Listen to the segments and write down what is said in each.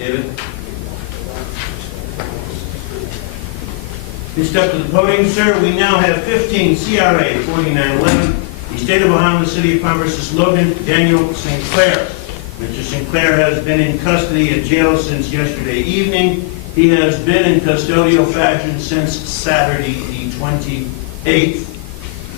David. Please step to the podium, sir. We now have 15 CRA 4911, the State of Ohio, the City of Parma versus Logan Daniel Sinclair. Mr. Sinclair has been in custody at jail since yesterday evening. He has been in custodial fashion since Saturday the 28th.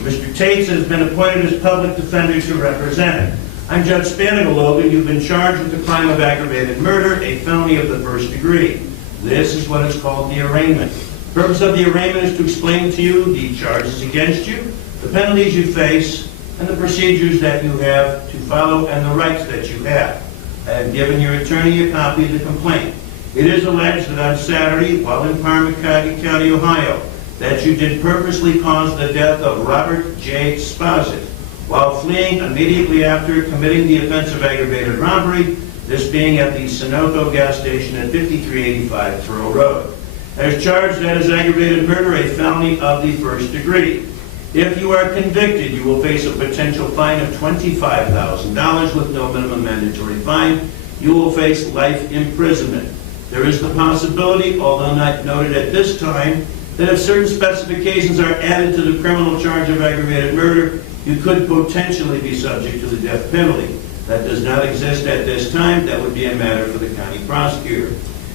Mr. Tates has been appointed as public defender to represent him. I'm Judge Spanigal. Logan. You've been charged with the crime of aggravated murder, a felony of the first degree. This is what is called the arraignment. The purpose of the arraignment is to explain to you the charges against you, the penalties you face, and the procedures that you have to follow and the rights that you have. I have given your attorney a copy of the complaint. It is alleged that on Saturday, while in Parma County, Ohio, that you did purposely cause the death of Robert J. Sposit while fleeing immediately after committing the offense of aggravated robbery, this being at the Sunoco gas station at 5385 Pearl Road. As charged, that is aggravated murder, a felony of the first degree. If you are convicted, you will face a potential fine of $25,000 with no minimum mandatory fine. You will face life imprisonment. There is the possibility, although not noted at this time, that if certain specifications are added to the criminal charge of aggravated murder, you could potentially be subject to the death penalty. That does not exist at this time. That would be a matter for the county prosecutor.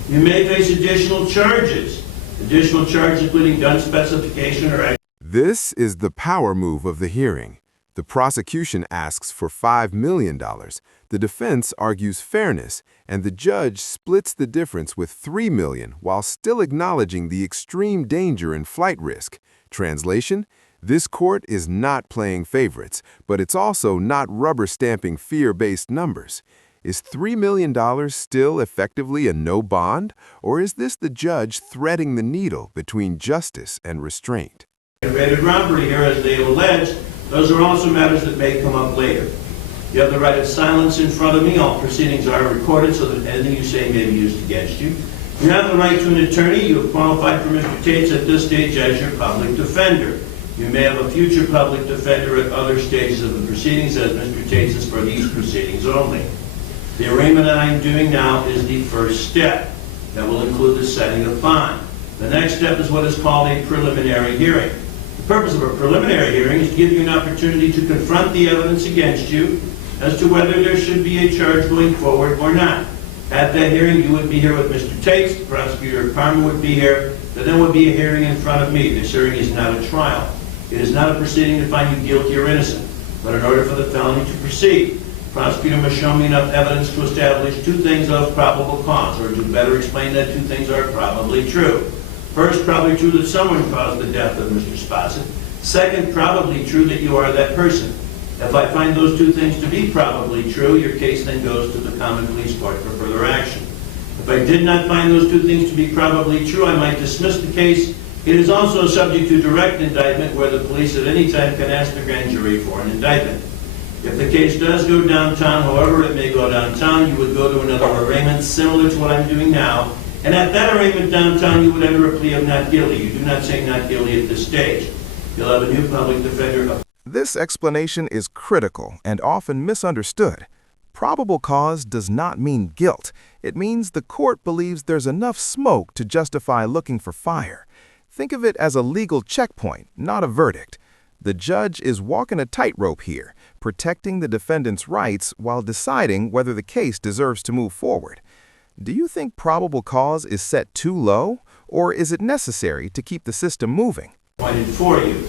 You may face additional charges including gun specification or... This is the power move of the hearing. The prosecution asks for $5 million. The defense argues fairness, and the judge splits the difference with $3 million while still acknowledging the extreme danger and flight risk. Translation: this court is not playing favorites, but it's also not rubber-stamping fear-based numbers. Is $3 million still effectively a no bond, or is this the judge threading the needle between justice and restraint? Aggravated robbery here, as they allege, those are also matters that may come up later. You have the right of silence in front of me. All proceedings are recorded so that anything you say may be used against you. You have the right to an attorney. You have qualified for Mr. Tates at this stage as your public defender. You may have a future public defender at other stages of the proceedings, as Mr. Tates is for these proceedings only. The arraignment that I'm doing now is the first step. That will include the setting of bond. The next step is what is called a preliminary hearing. The purpose of a preliminary hearing is to give you an opportunity to confront the evidence against you as to whether there should be a charge going forward or not. At that hearing, you would be here with Mr. Tates, the prosecutor Parma would be here, but then would be a hearing in front of me. This hearing is not a trial. It is not a proceeding to find you guilty or innocent, but in order for the felony to proceed, the prosecutor must show me enough evidence to establish two things of probable cause, or to better explain that two things are probably true. First, probably true that someone caused the death of Mr. Sposit. Second, probably true that you are that person. If I find those two things to be probably true, your case then goes to the common police court for further action. If I did not find those two things to be probably true, I might dismiss the case. It is also subject to direct indictment, where the police at any time can ask the grand jury for an indictment. If the case does go downtown, however it may go downtown, you would go to another arraignment similar to what I'm doing now. And at that arraignment downtown, you would enter a plea of not guilty. You do not say not guilty at this stage. You'll have a new public defender. This explanation is critical and often misunderstood. Probable cause does not mean guilt. It means the court believes there's enough smoke to justify looking for fire. Think of it as a legal checkpoint, not a verdict. The judge is walking a tightrope here, protecting the defendant's rights while deciding whether the case deserves to move forward. Do you think probable cause is set too low, or is it necessary to keep the system moving? Pointed for you.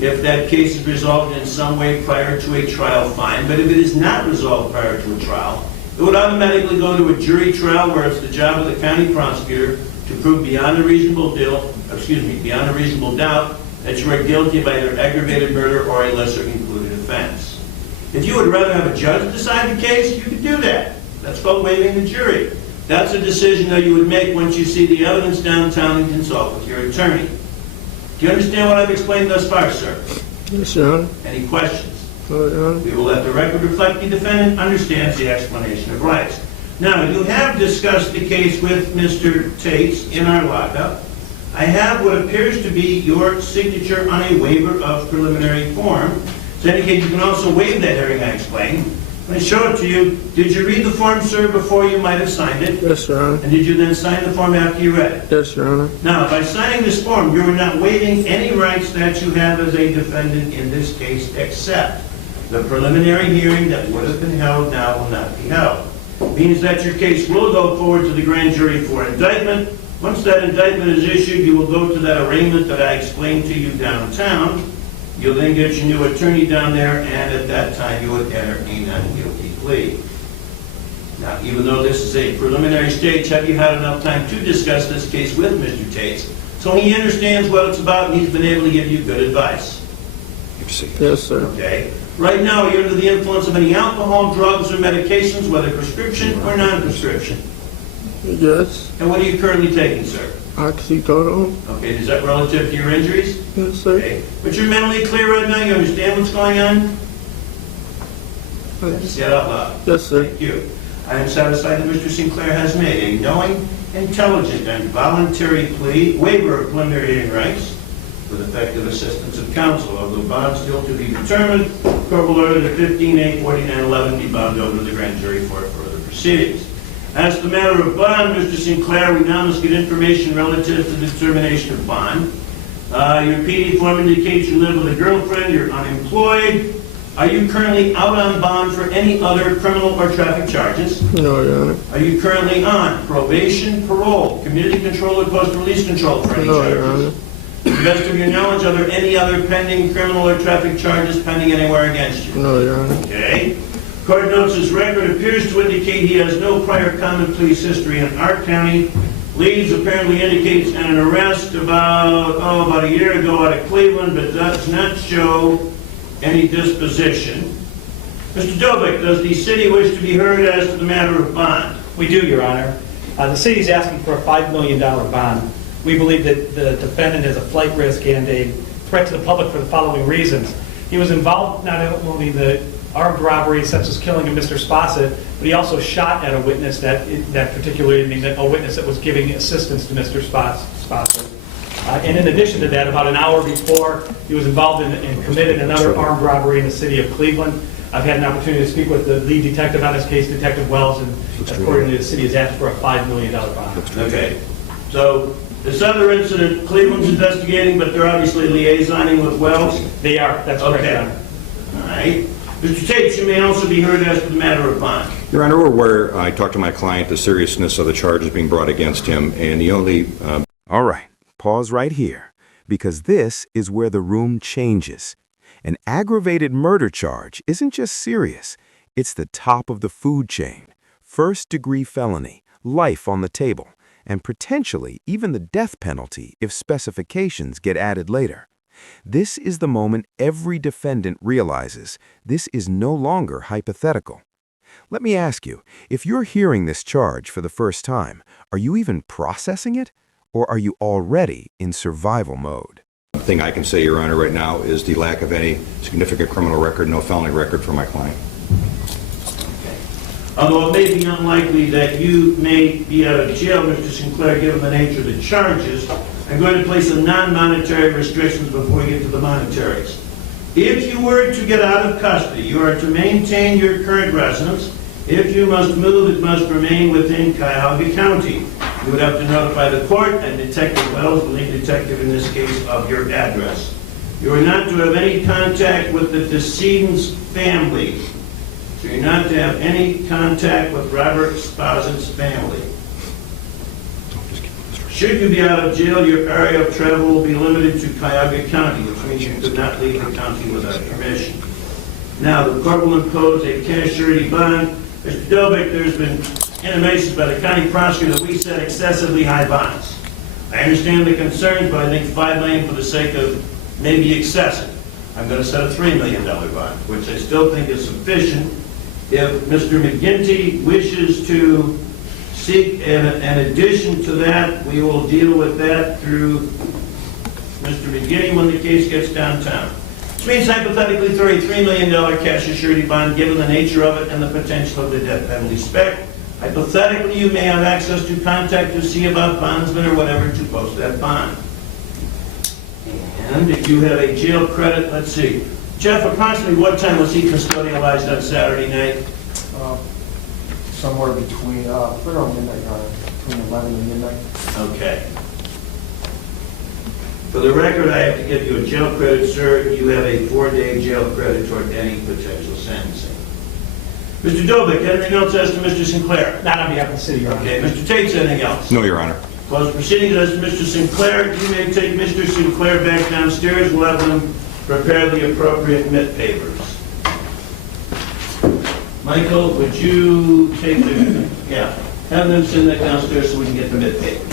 If that case is resolved in some way prior to a trial, fine. But if it is not resolved prior to a trial, it would automatically go to a jury trial, where it's the job of the county prosecutor to prove beyond a reasonable doubt that you are guilty of either aggravated murder or a lesser included offense. If you would rather have a judge decide the case, you could do that. That's called waiving the jury. That's a decision that you would make once you see the evidence downtown and consult with your attorney. Do you understand what I've explained thus far, sir? Yes, Your Honor. Any questions? No, Your Honor. We will let the record reflect the defendant understands the explanation of rights. Now, you have discussed the case with Mr. Tates in our lockup. I have what appears to be your signature on a waiver of preliminary form. To indicate you can also waive that hearing I explained. I show it to you. Did you read the form, sir, before you might have signed it? Yes, Your Honor. And did you then sign the form after you read it? Yes, Your Honor. Now, by signing this form, you are not waiving any rights that you have as a defendant in this case, except the preliminary hearing that would have been held now will not be held. Means that your case will go forward to the grand jury for indictment. Once that indictment is issued, you will go to that arraignment that I explained to you downtown. You'll then get your new attorney down there, and at that time, you would enter a non-guilty plea. Now, even though this is a preliminary stage, have you had enough time to discuss this case with Mr. Tates so he understands what it's about and he's been able to give you good advice? Yes, sir. Okay. Right now, you're under the influence of any alcohol, drugs, or medications, whether prescription or non-prescription. Yes. And what are you currently taking, sir? Oxycodone. Okay, is that relative to your injuries? Yes, sir. Okay. But you're mentally clear right now? You understand what's going on? Say it out loud. Yes, sir. Thank you. I am satisfied that Mr. Sinclair has made a knowing, intelligent, and voluntary plea, waiver of preliminary hearing rights, with effective assistance of counsel. Although bond still to be determined, court will order that 15-8-49-11 be bound over to the grand jury for further proceedings. As to the matter of bond, Mr. Sinclair, we now must get information relative to the determination of bond. Your PD form indicates you live with a girlfriend, you're unemployed. Are you currently out on bond for any other criminal or traffic charges? No, Your Honor. Are you currently on probation, parole, community control, or post-release control for any No, Your Honor. charges? To the best of your knowledge, are there any other pending criminal or traffic charges pending anywhere against you? No, Your Honor. Okay. Court notes his record appears to indicate he has no prior common police history in our county. Leads apparently indicates an arrest about a year ago out of Cleveland, but does not show any disposition. Mr. Dobick, does the city wish to be heard as to the matter of bond? We do, Your Honor. The city is asking for a $5 million bond. We believe that the defendant is a flight risk and a threat to the public for the following reasons. He was involved not only in the armed robbery such as killing of Mr. Sposit, but he also shot at a witness that particular evening, a witness that was giving assistance to Mr. Sposit. And in addition to that, about an hour before, he was involved in and committed another armed robbery in the city of Cleveland. I've had an opportunity to speak with the lead detective on this case, Detective Wells, and accordingly the city has asked for a $5 million bond. Okay. So this other incident, Cleveland's investigating, but they're obviously liaisoning with Wells? They are, that's correct, Your Okay. Honor. All right. Mr. Tates, you may also be heard as to the matter of bond. Your Honor, we're aware, I talked to my client, the seriousness of the charges being brought against him, and the only All right, pause right here, because this is where the room changes. An aggravated murder charge isn't just serious, it's the top of the food chain. First-degree felony, life on the table, and potentially even the death penalty if specifications get added later. This is the moment every defendant realizes this is no longer hypothetical. Let me ask you, if you're hearing this charge for the first time, are you even processing it? Or are you already in survival mode? thing I can say, Your Honor, right now is the lack of any significant criminal record, no felony record for my client. Although it may be unlikely that you may be out of jail, Mr. Sinclair, given the nature of the charges, I'm going to place some non-monetary restrictions before we get to the monetaries. If you were to get out of custody, you are to maintain your current residence. If you must move, it must remain within Cuyahoga County. You would have to notify the court and Detective Wells, the lead detective in this case, of your address. You are not to have any contact with the decedent's family. So you're not to have any contact with Robert Sposit's family. Should you be out of jail, your area of travel will be limited to Cuyahoga County, which means you could not leave the county without permission. Now, the court will impose a cash surety bond. Mr. Delbeck, there's been intimations by the county prosecutor that we set excessively high bonds. I understand the concerns, but I think $5 million for the sake of maybe excessive. I'm going to set a $3 million bond, which I still think is sufficient. If Mr. McGinty wishes to seek an addition to that, we will deal with that through Mr. McGinty when the case gets downtown. Which means hypothetically for a $3 million cash surety bond, given the nature of it and the potential of the death penalty spec. Hypothetically, you may have access to contact to see about bondsmen or whatever to post that bond. And if you have a jail credit, let's see. Jeff, approximately what time was he custodialized on Saturday night? Somewhere between, right around midnight, Your Honor, between 11 and midnight. Okay. For the record, I have to give you a jail credit, sir. You have a 4-day jail credit toward any potential sentencing. Mr. Dobick, anything else as to Mr. Sinclair? Not on behalf of the city, Your Honor. Okay, Mr. Tates, anything else? No, Your Honor. Close proceedings as to Mr. Sinclair. You may take Mr. Sinclair back downstairs. We'll have them prepare the appropriate MIT papers. Michael, would you take the, have them send that downstairs so we can get the MIT papers.